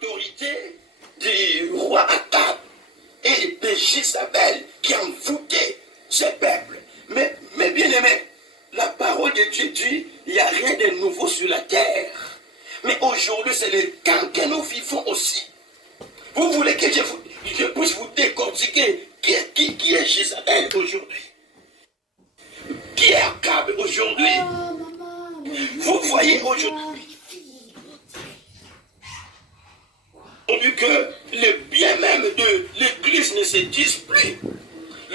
l'autorité du roi Akab et de Jézabel qui envoûtait ce peuple. Mais bien aimé, la parole de Dieu dit, il n'y a rien de nouveau sur la terre. Mais aujourd'hui, c'est le temps que nous vivons aussi. Vous voulez que je puisse vous décortiquer qui est Jézabel aujourd'hui? Qui est Akab aujourd'hui? Vous voyez aujourd'hui que le bien même de l'Église ne se dise plus.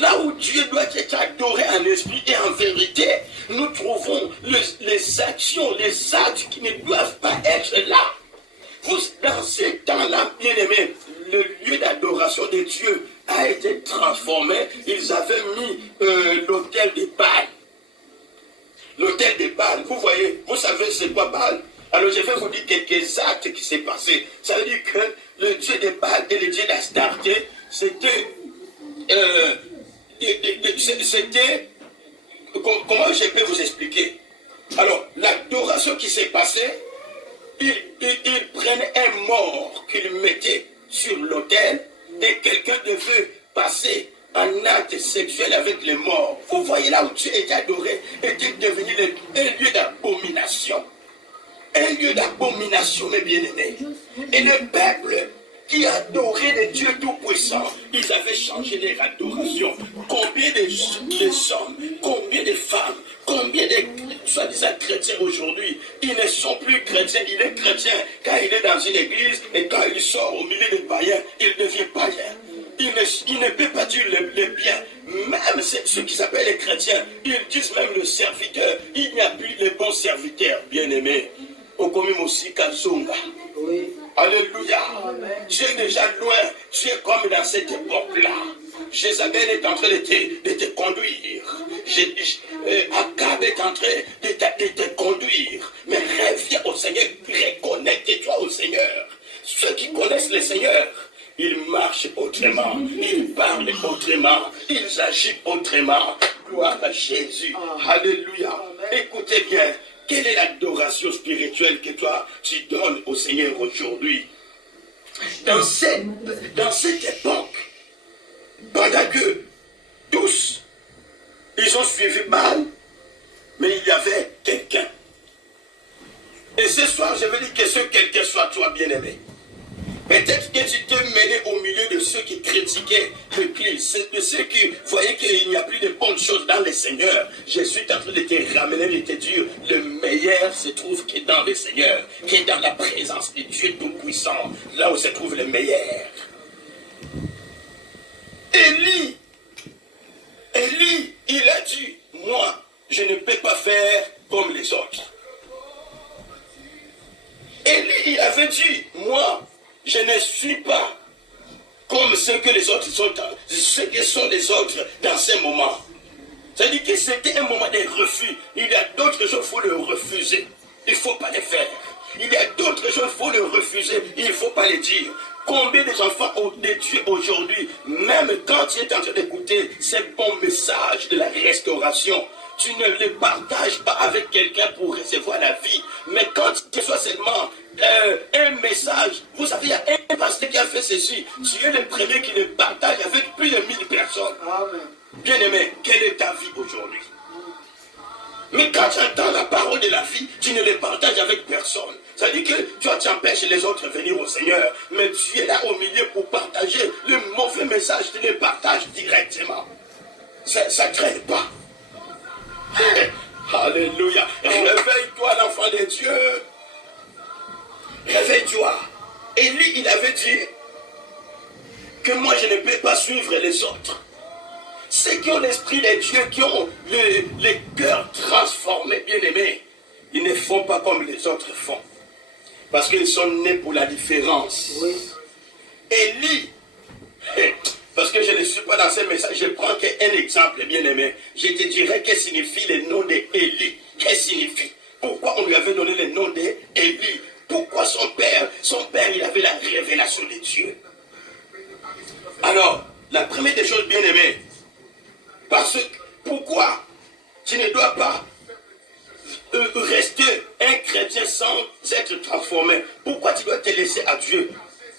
Là où Dieu doit être adoré en esprit et en vérité, nous trouvons les actions, les actes qui ne doivent pas être là. Dans ces temps-là, bien aimés, le lieu d'adoration de Dieu a été transformé. Ils avaient mis l'autel de Baal. L'autel de Baal, vous voyez, vous savez c'est quoi Baal? Alors je vais vous dire quelques actes qui s'est passé. Ça veut dire que le dieu de Baal et le dieu d'Astarté, c'était... comment je peux vous expliquer? Alors, l'adoration qui s'est passée, il prenait un mort qu'il mettait sur l'autel et quelqu'un devait passer un acte sexuel avec les morts. Vous voyez là où Dieu était adoré, était devenu un lieu d'abomination. Un lieu d'abomination, mes bien-aimés. Et le peuple qui adorait le Dieu Tout-Puissant, ils avaient changé leur adoration. Combien de hommes, combien de femmes, combien de soi-disant chrétiens aujourd'hui, ils ne sont plus chrétiens. Il est chrétien quand il est dans une église et quand il sort au milieu des païens, il devient païen. Il ne peut pas dire le bien. Même ceux qui s'appellent les chrétiens, ils disent même le serviteur. Il n'y a plus les bons serviteurs, bien-aimés. Okomi Mosi Kazunga. Oui. Alléluia. Tu es déjà loin. Tu es comme dans cette époque-là. Jézabel est en train de te conduire. Akab est en train de te conduire. Mais reviens au Seigneur. Reconnecte-toi au Seigneur. Ceux qui connaissent le Seigneur, ils marchent autrement. Ils parlent autrement. Ils agissent autrement. Gloire à Jésus. Alléluia. Écoutez bien. Quelle est l'adoration spirituelle que toi, tu donnes au Seigneur aujourd'hui? Dans cette époque, pendant que tous, ils ont suivi Baal, mais il y avait quelqu'un. Et ce soir, je veux dire que ce quelqu'un soit toi, bien-aimé. Peut-être que tu t'es mêlé au milieu de ceux qui critiquaient l'Église, de ceux qui voyaient qu'il n'y a plus de bonnes choses dans le Seigneur. Je suis en train de te ramener, de te dire, le meilleur se trouve que dans le Seigneur, qui est dans la présence de Dieu Tout-Puissant, là où se trouve le meilleur. Élie, il a dit, moi, je ne peux pas faire comme les autres. Élie, il avait dit, moi, je ne suis pas comme ce que les autres sont, ce que sont les autres dans ces moments. C'est-à-dire que c'était un moment de refus. Il y a d'autres choses, il faut le refuser. Il ne faut pas les faire. Il y a d'autres choses, il faut le refuser. Il ne faut pas les dire. Combien d'enfants de Dieu aujourd'hui, même quand tu es en train d'écouter ces bons messages de la restauration, tu ne les partages pas avec quelqu'un pour recevoir la vie. Mais quand tu reçois seulement un message, vous savez, il y a un pasteur qui a fait ceci. Tu es le premier qui le partage avec plus de 1000 personnes. Bien aimé, quelle est ta vie aujourd'hui? Mais quand tu entends la parole de la vie, tu ne les partages avec personne. Ça veut dire que toi, tu empêches les autres de venir au Seigneur, mais tu es là au milieu pour partager le mauvais message, tu le partages directement. Ça ne traîne pas. Alléluia. Réveille-toi, l'enfant de Dieu. Réveille-toi. Élie, il avait dit que moi, je ne peux pas suivre les autres. Ceux qui ont l'esprit de Dieu, qui ont les cœurs transformés, bien-aimés, ils ne font pas comme les autres font. Parce qu'ils sont nés pour la différence. Oui. Élie, parce que je ne suis pas dans ce message, je prends qu'un exemple, bien-aimé. Je te dirai que signifie le nom d'Élie. Qu'est-ce que signifie? Pourquoi on lui avait donné le nom d'Élie? Pourquoi son père, il avait la révélation de Dieu? Alors, la première des choses, bien-aimé, pourquoi tu ne dois pas rester un chrétien sans être transformé, pourquoi tu dois te laisser à Dieu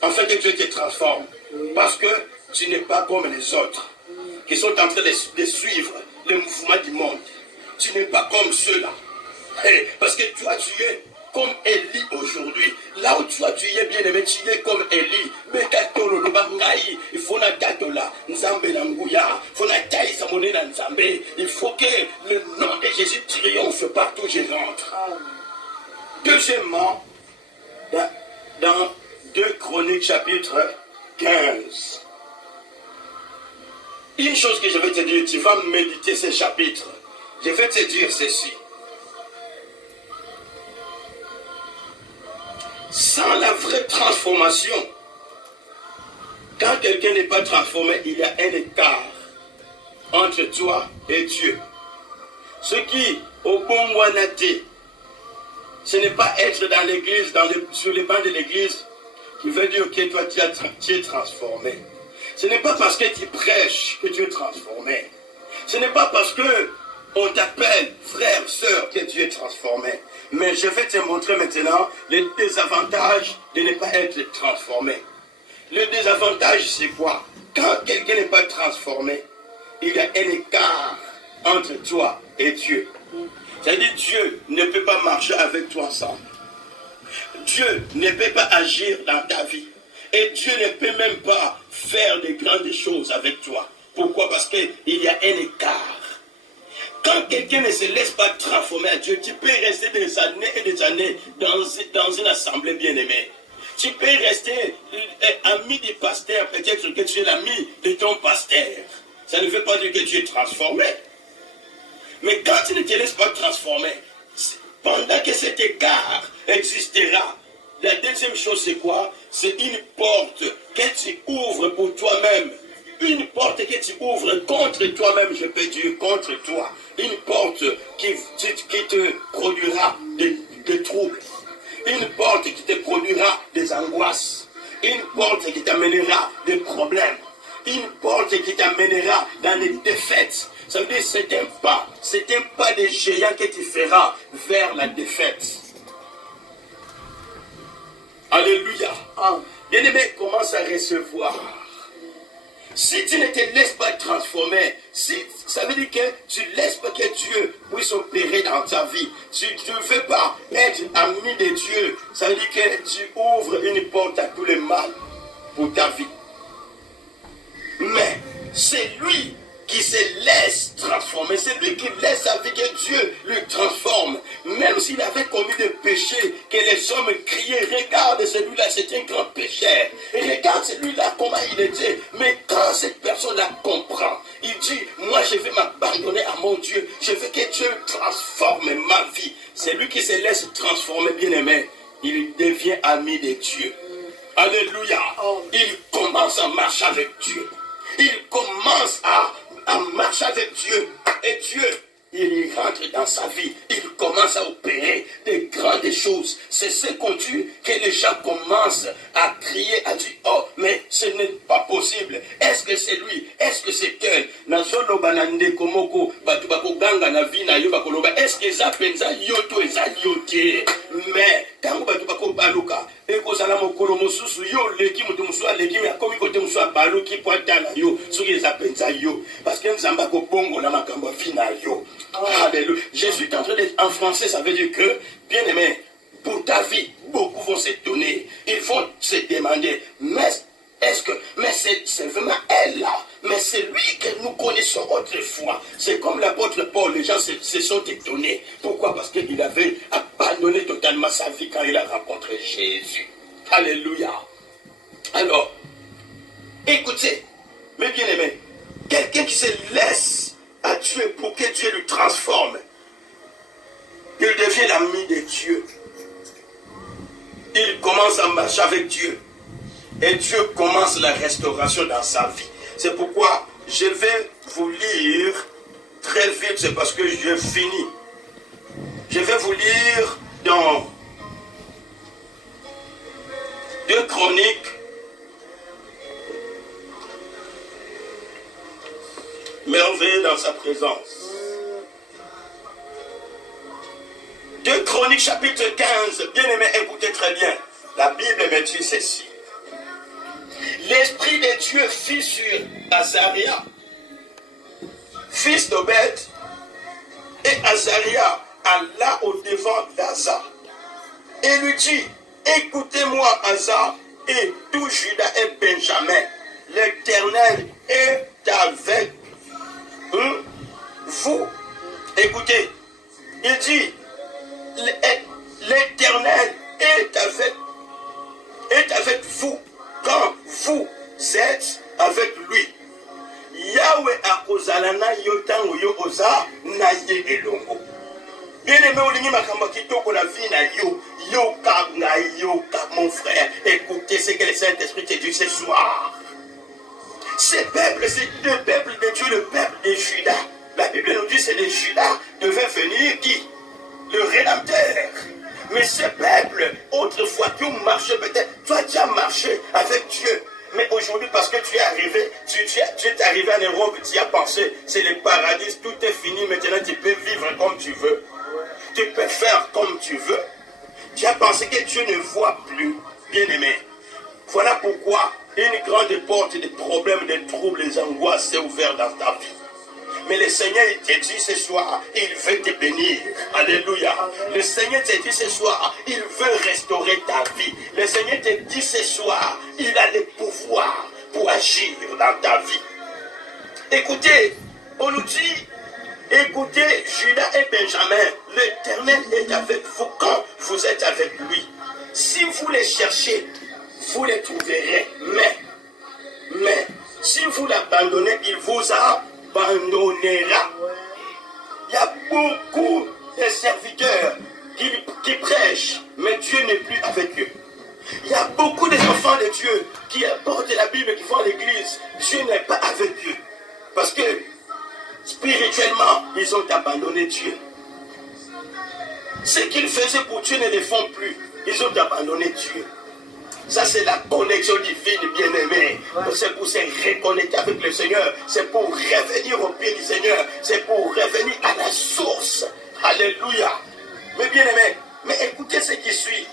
afin que Dieu te transforme? Parce que tu n'es pas comme les autres qui sont en train de suivre le mouvement du monde. Tu n'es pas comme ceux-là. Parce que toi, tu es comme Élie aujourd'hui. Là où toi, tu es bien aimé, tu es comme Élie. Mais il faut la là. Il faut que le nom de Jésus triomphe partout où je rentre. Deuxièmement, dans 2 Chroniques chapitre 15. Une chose que je vais te dire, tu vas méditer ces chapitres. Je vais te dire ceci. Sans la vraie transformation, quand quelqu'un n'est pas transformé, il y a un écart entre toi et Dieu. Ce qui, au bon Wanaté, ce n'est pas être dans l'église, sur les bancs de l'église, qui veut dire que toi tu es transformé. Ce n'est pas parce que tu prêches que tu es transformé. Ce n'est pas parce que on t'appelle frère, sœur que tu es transformé. Mais je vais te montrer maintenant les désavantages de ne pas être transformé. Le désavantage, c'est quoi? Quand quelqu'un n'est pas transformé, il y a un écart entre toi et Dieu. C'est-à-dire Dieu ne peut pas marcher avec toi ensemble. Dieu ne peut pas agir dans ta vie. Et Dieu ne peut même pas faire de grandes choses avec toi. Pourquoi? Parce qu'il y a un écart. Quand quelqu'un ne se laisse pas transformer à Dieu, tu peux rester des années et des années dans une assemblée bien-aimée. Tu peux rester ami du pasteur, peut-être que tu es l'ami de ton pasteur. Ça ne veut pas dire que tu es transformé. Mais quand tu ne te laisses pas transformer, pendant que cet écart existera, la deuxième chose c'est quoi? C'est une porte que tu ouvres pour toi-même. Une porte que tu ouvres contre toi-même, je peux dire contre toi. Une porte qui te produira des troubles. Une porte qui te produira des angoisses. Une porte qui t'amènera des problèmes. Une porte qui t'amènera dans les défaites. Ça veut dire que c'est un pas de géant que tu feras vers la défaite. Alléluia. Bien-aimé, commence à recevoir. Si tu ne te laisses pas transformer, ça veut dire que tu ne laisses pas que Dieu puisse opérer dans ta vie. Si tu ne veux pas être ami de Dieu, ça veut dire que tu ouvres une porte à tous les mal pour ta vie. Mais c'est lui qui se laisse transformer, c'est lui qui laisse sa vie, que Dieu lui transforme. Même s'il avait commis des péchés, que les hommes criaient, regarde celui-là, c'est un grand pécheur. Et regarde celui-là, comment il était. Mais quand cette personne-là comprend, il dit, moi je vais m'abandonner à mon Dieu, je veux que Dieu transforme ma vie. C'est lui qui se laisse transformer, bien-aimé. Il devient ami de Dieu. Alléluia. Il commence à marcher avec Dieu. Il commence à marcher avec Dieu. Et Dieu, il rentre dans sa vie. Il commence à opérer des grandes choses. C'est ce qu'on dit que les gens commencent à crier, à dire, oh, mais ce n'est pas possible. Est-ce que c'est lui? Est-ce que c'est elle? Est-ce que ça pensa yoto et ça yoté? Mais, quand vous baluka, et que ça n'a mokolo mosusu yo, leki mutu musu aleki, mais comme côté musu abalu qui pointe na yo, ce qui pensa yo, parce que nous avons bongo na makambo fina yo. Alléluia. Jésus est en train d'être en français, ça veut dire que, bien aimé, pour ta vie, beaucoup vont se donner. Ils vont se demander, mais c'est vraiment elle là. Mais c'est lui que nous connaissons autrefois. C'est comme l'apôtre Paul, les gens se sont étonnés. Pourquoi? Parce qu'il avait abandonné totalement sa vie quand il a rencontré Jésus. Alléluia. Alors, écoutez, mes bien-aimés, quelqu'un qui se laisse à Dieu pour que Dieu lui transforme, il devient l'ami de Dieu. Il commence à marcher avec Dieu. Et Dieu commence la restauration dans sa vie. C'est pourquoi je vais vous lire très vite, c'est parce que je finis. Je vais vous lire dans 2 Chroniques, merveilleux dans sa présence. 2 Chroniques chapitre 15. Bien-aimés, écoutez très bien. La Bible me dit ceci. L'Esprit de Dieu fit sur Azaria, fils d'Obed, et Azaria alla au-devant d'Asa et lui dit, écoutez-moi Asa et tout Juda et Benjamin, l'Éternel est avec vous. Écoutez, il dit, l'Éternel est avec vous quand vous êtes avec lui. Yahweh akozalana yotango yo oza na ye elongo. Bien-aimé, olingi makambo kitoko la vie na yo. Yoka, mon frère. Écoutez ce que le Saint-Esprit te dit ce soir. Ce peuple, c'est le peuple de Dieu, le peuple de Juda. La Bible nous dit que c'est de Juda devait venir qui? Le Rédempteur. Mais ce peuple, autrefois, tu marchais peut-être, toi tu as marché avec Dieu. Mais aujourd'hui, parce que tu es arrivé, tu es arrivé en Europe, tu as pensé, c'est le paradis, tout est fini, maintenant tu peux vivre comme tu veux. Tu peux faire comme tu veux. Tu as pensé que Dieu ne voit plus, bien-aimé. Voilà pourquoi une grande porte de problèmes, de troubles, des angoisses s'est ouverte dans ta vie. Mais le Seigneur te dit ce soir, il veut te bénir. Alléluia. Le Seigneur te dit ce soir, il veut restaurer ta vie. Le Seigneur te dit ce soir, il a le pouvoir pour agir dans ta vie. Écoutez, on nous dit, écoutez, Judas et Benjamin, l'Éternel est avec vous quand vous êtes avec lui. Si vous les cherchez, vous les trouverez. Mais, si vous l'abandonnez, il vous abandonnera. Il y a beaucoup de serviteurs qui prêchent, mais Dieu n'est plus avec eux. Il y a beaucoup d'enfants de Dieu qui apportent la Bible, qui font l'église. Dieu n'est pas avec eux. Parce que spirituellement, ils ont abandonné Dieu. Ce qu'ils faisaient pour Dieu ne le font plus. Ils ont abandonné Dieu. Ça, c'est la connexion divine, bien-aimé. C'est pour se reconnecter avec le Seigneur. C'est pour revenir au pied du Seigneur. C'est pour revenir à la source. Alléluia. Mais bien-aimé, mais écoutez ce qui suit.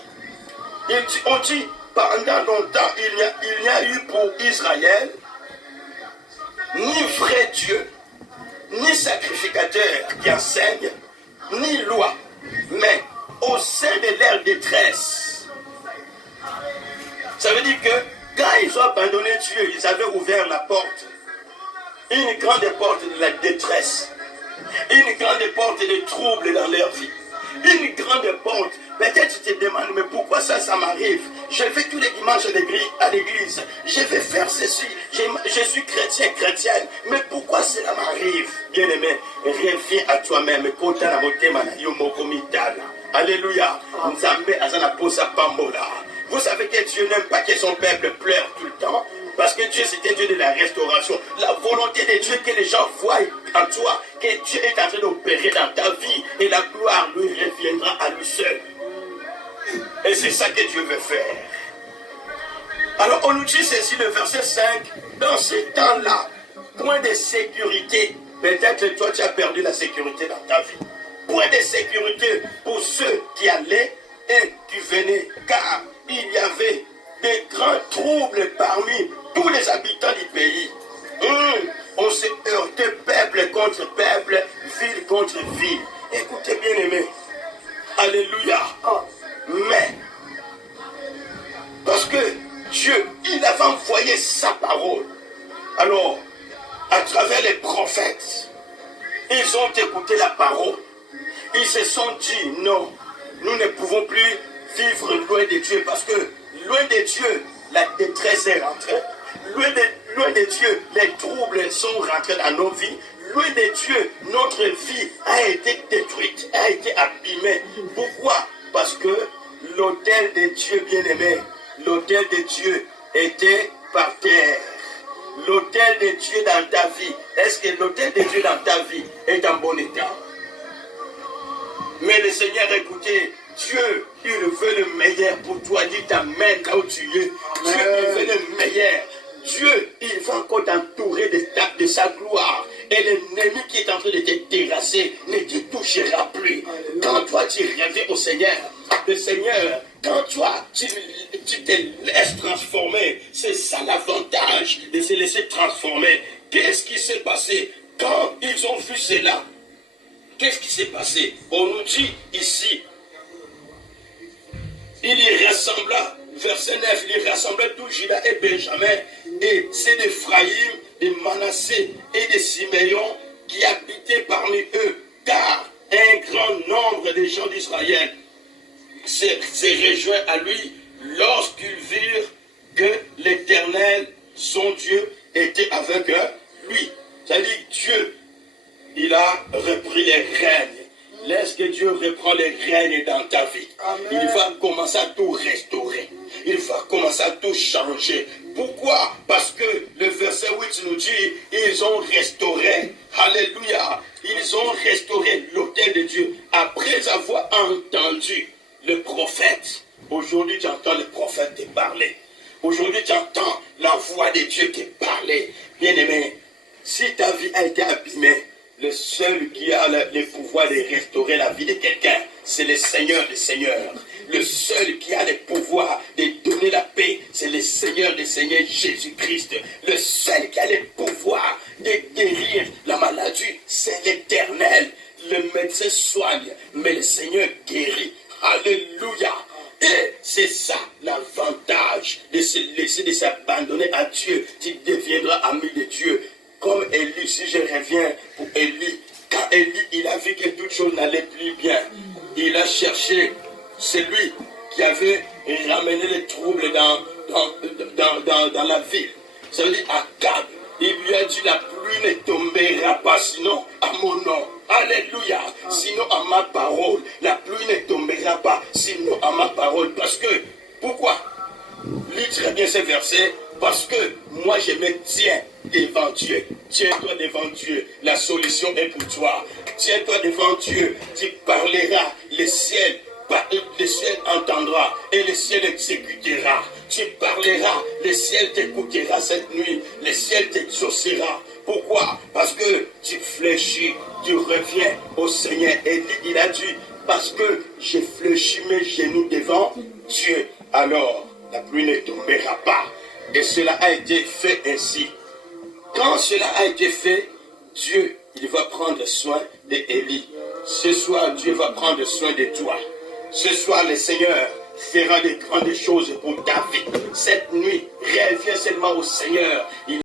On dit, pendant longtemps, il n'y a eu pour Israël ni vrai Dieu, ni sacrificateur qui enseigne, ni loi. Mais au sein de leur détresse, ça veut dire que quand ils ont abandonné Dieu, ils avaient ouvert la porte. Une grande porte de la détresse. Une grande porte de troubles dans leur vie. Une grande porte. Peut-être tu te demandes, mais pourquoi ça m'arrive? Je vais tous les dimanches à l'église. Je vais faire ceci. Je suis chrétienne. Mais pourquoi cela m'arrive? Bien-aimé, reviens à toi-même. Alléluia. Vous savez que Dieu n'aime pas que son peuple pleure tout le temps. Parce que Dieu, c'était Dieu de la restauration. La volonté de Dieu, que les gens voient en toi, que Dieu est en train d'opérer dans ta vie. Et la gloire lui reviendra à lui seul. Et c'est ça que Dieu veut faire. Alors on nous dit ceci, le verset 5. Dans ces temps-là, point de sécurité. Peut-être toi, tu as perdu la sécurité dans ta vie. Point de sécurité pour ceux qui allaient et qui venaient. Car il y avait des grands troubles parmi tous les habitants du pays. On se heurtait peuple contre peuple, ville contre ville. Écoutez bien aimé. Alléluia. Mais, parce que Dieu, il avait envoyé sa parole. Alors, à travers les prophètes, ils ont écouté la parole. Ils se sont dit, non, nous ne pouvons plus vivre loin de Dieu parce que loin de Dieu, la détresse est rentrée. Loin de Dieu, les troubles sont rentrés dans nos vies. Loin de Dieu, notre vie a été détruite, a été abîmée. Pourquoi? Parce que l'autel de Dieu, bien-aimé, l'autel de Dieu était par terre. L'autel de Dieu dans ta vie, est-ce que l'autel de Dieu dans ta vie est en bon état? Mais le Seigneur, écoutez, Dieu, il veut le meilleur pour toi. Dis ta main là où tu es. Dieu, il veut le meilleur. Dieu, il va encore t'entourer de sa gloire. Et l'ennemi qui est en train de te terrasser ne te touchera plus. Quand toi tu reviens transformer. C'est ça l'avantage de se laisser transformer. Qu'est-ce qui s'est passé quand ils ont vu cela? Qu'est-ce qui s'est passé? On nous dit ici, il y rassembla, verset 9, il y rassembla tout Juda et Benjamin, et c'est d'Ephraïm, de Manassé et de Siméon qui habitaient parmi eux, car un grand nombre de gens d'Israël s'est rejoint à lui lorsqu'ils virent que l'Éternel, son Dieu, était avec lui. C'est-à-dire Dieu, il a repris les rênes. Laisse que Dieu reprend les rênes dans ta vie. Amen. Il va commencer à tout restaurer. Il va commencer à tout changer. Pourquoi? Parce que le verset 8 nous dit, ils ont restauré, alléluia, ils ont restauré l'autel de Dieu. Après avoir entendu le prophète, aujourd'hui tu entends le prophète te parler. Aujourd'hui tu entends la voix de Dieu te parler. Bien-aimé, si ta vie a été abîmée, le seul qui a le pouvoir de restaurer la vie de quelqu'un, c'est le Seigneur des Seigneurs. Le seul qui a le pouvoir de donner la paix, c'est le Seigneur des Seigneurs, Jésus-Christ. Le seul qui a le pouvoir de guérir la maladie, c'est l'Éternel. Le médecin soigne, mais le Seigneur guérit. Alléluia. Et c'est ça l'avantage de se laisser, de s'abandonner à Dieu. Tu deviendras ami de Dieu. Comme Élie, si je reviens pour Élie, quand Élie, il a vu que toutes choses n'allaient plus bien, il a cherché celui qui avait ramené les troubles dans la ville. Ça veut dire Akab. Il lui a dit, la pluie ne tombera pas sinon à mon nom. Alléluia. Sinon à ma parole. La pluie ne tombera pas sinon à ma parole. Parce que, pourquoi? Lis très bien ces versets. Parce que moi je me tiens devant Dieu. Tiens-toi devant Dieu. La solution est pour toi. Tiens-toi devant Dieu. Tu parleras. Le ciel entendra et le ciel exécutera. Tu parleras, le ciel t'écoutera cette nuit. Le ciel t'exaucera. Pourquoi? Parce que tu fléchis, tu reviens au Seigneur. Et il a dit, parce que j'ai fléchi mes genoux devant Dieu, alors la pluie ne tombera pas. Et cela a été fait ainsi. Quand cela a été fait, Dieu, il va prendre soin d'Élie. Ce soir, Dieu va prendre soin de toi. Ce soir, le Seigneur fera de grandes choses pour ta vie. Cette nuit, reviens seulement au Seigneur.